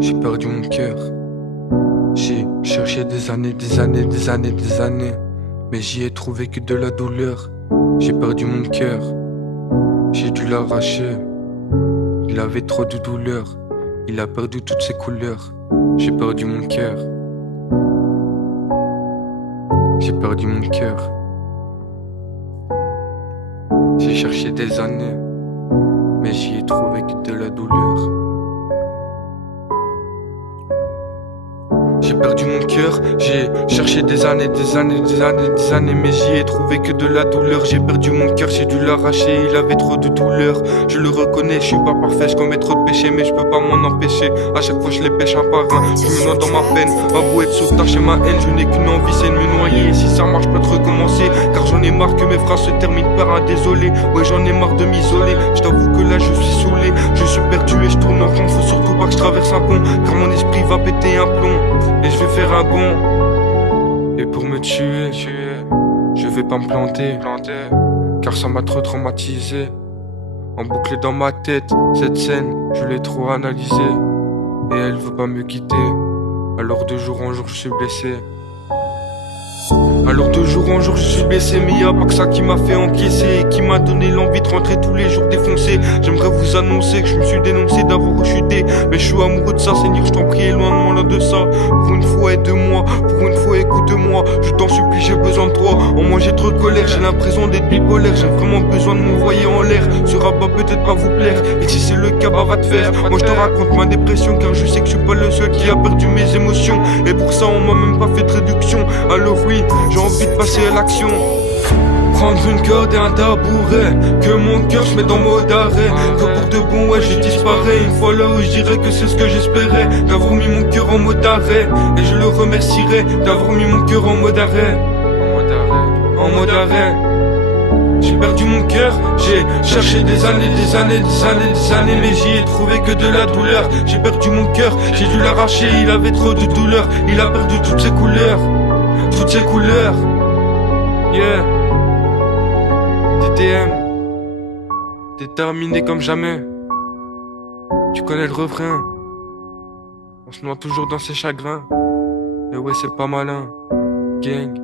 J'ai perdu mon cœur. J'ai cherché des années, des années, des années, des années, mais j'y ai trouvé que de la douleur. J'ai perdu mon cœur. J'ai dû l'arracher. Il avait trop de douleur. Il a perdu toutes ses couleurs. J'ai perdu mon cœur. J'ai perdu mon cœur. J'ai cherché des années, mais j'y ai trouvé que de la douleur. J'ai perdu mon cœur, j'ai cherché des années, des années, des années, des années, mais j'y ai trouvé que de la douleur. J'ai perdu mon cœur, j'ai dû l'arracher, il avait trop de douleur. Je le reconnais, je suis pas parfait, je commets trop de péchés, mais je peux pas m'en empêcher. À chaque fois je les pêche un par un, je me noie dans ma peine. Ma beau être sauvetage et ma haine, je n'ai qu'une envie, c'est de me noyer. Et si ça marche pas de recommencer, car j'en ai marre que mes phrases se terminent par un désolé. Ouais, j'en ai marre de m'isoler, je t'avoue que là je suis saoulé. Je suis perdu et je tourne en rond, faut surtout pas que je traverse un pont, car mon esprit va péter un plomb. Et je vais faire un bond. Et pour me tuer, je vais pas me planter, car ça m'a trop traumatisé. En boucle dans ma tête, cette scène, je l'ai trop analysée. Et elle veut pas me quitter, alors de jour en jour je suis blessé. Alors de jour en jour je suis blessé, mais y'a pas que ça qui m'a fait encaisser et qui m'a donné l'envie de rentrer tous les jours défoncé. J'aimerais vous annoncer que je me suis dénoncé d'avoir rechuté, mais je suis amoureux de ça, Seigneur, je t'en prie, éloigne-moi de ça. Pour une fois aide-moi, pour une fois écoute-moi, je t'en supplie, j'ai besoin de toi. En moi j'ai trop de colère, j'ai l'impression d'être bipolaire, j'ai vraiment besoin de m'envoyer en l'air. Ce rap va peut-être pas vous plaire, et si c'est le cas, bah va te faire. Moi je te raconte ma dépression, car je sais que je suis pas le seul qui a perdu mes émotions. Et pour ça on m'a même pas fait de réduction. Alors oui, j'ai envie de passer à l'action. Prendre une corde et un tabouret, que mon cœur se met en mode arrêt. Que pour de bon ouais je disparais. Une fois là où je dirais que c'est ce que j'espérais, d'avoir mis mon cœur en mode arrêt. Et je le remercierai d'avoir mis mon cœur en mode arrêt. En mode arrêt. J'ai perdu mon cœur, j'ai cherché des années, des années, des années, des années, mais j'y ai trouvé que de la douleur. J'ai perdu mon cœur, j'ai dû l'arracher, il avait trop de douleur. Il a perdu toutes ses couleurs, toutes ses couleurs. Yeah. DTM, déterminé comme jamais. Tu connais le refrain. On se noie toujours dans ses chagrins. Et ouais, c'est pas malin. Gang.